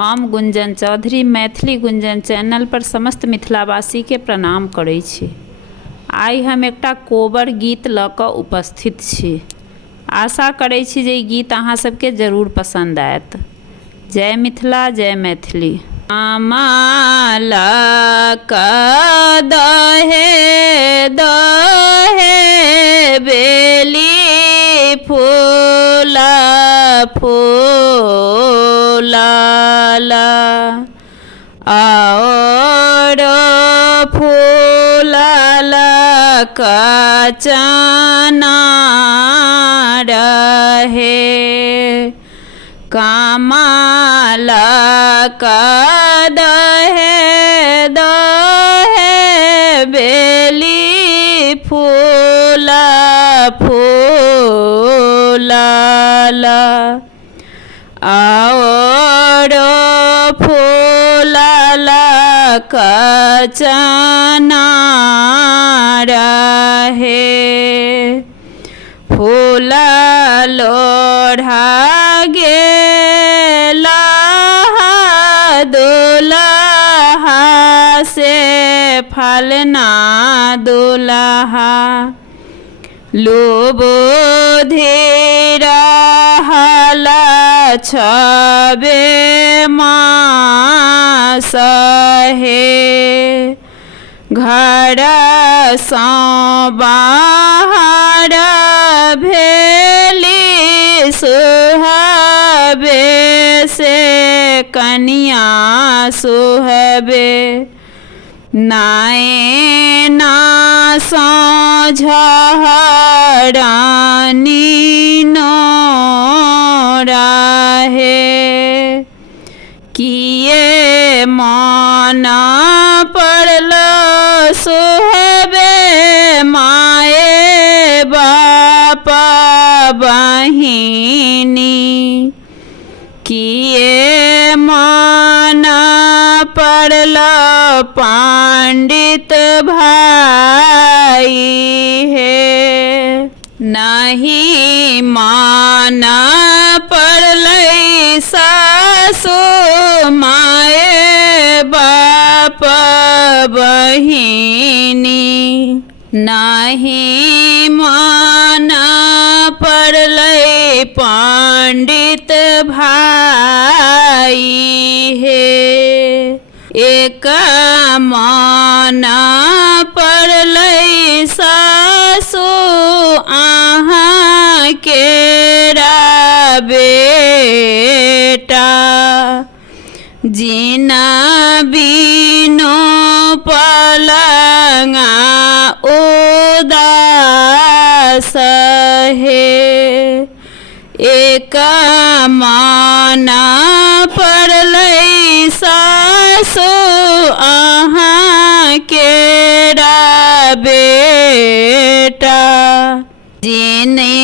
हम गुंजन चौधरी मैथिली गुंजन चैनल पर समस्त मिथिलावासी के प्रणाम करै छी। आइ हम एकटा कोबर गीत लऽ कऽ उपस्थित छी। आशा करै छी जे ई गीत अहाँ सबके जरूर पसंद आयत। जय मिथिला, जय मैथिली। माला दहे दहे बेली फूला फूला और फूला कचना रहे कमाला दहे दहे बेली फूला फूला और फूला कचना रहे फूला लोढ़ा गेला दुल्हा से फलना दुल्हा लुबुधिरा हला छबे मास हे घर सँ बाहर भेली सुहबे से कनिया सुहबे नाए ना झहरानी नो रहे किए मन पड़ल सुहबे माए बाप बहिनी किए मन पड़ल पंडित भाई है नहीं मान पड़ल सासु माए बाप बहिनी नहीं मान पड़ल पंडित भाई है एक मान पड़ल सासु अहाँ केरा बेटा जिना बिनो पलंगा उदास है एक मान पड़ल सासु अहाँ केरा बेटा जिने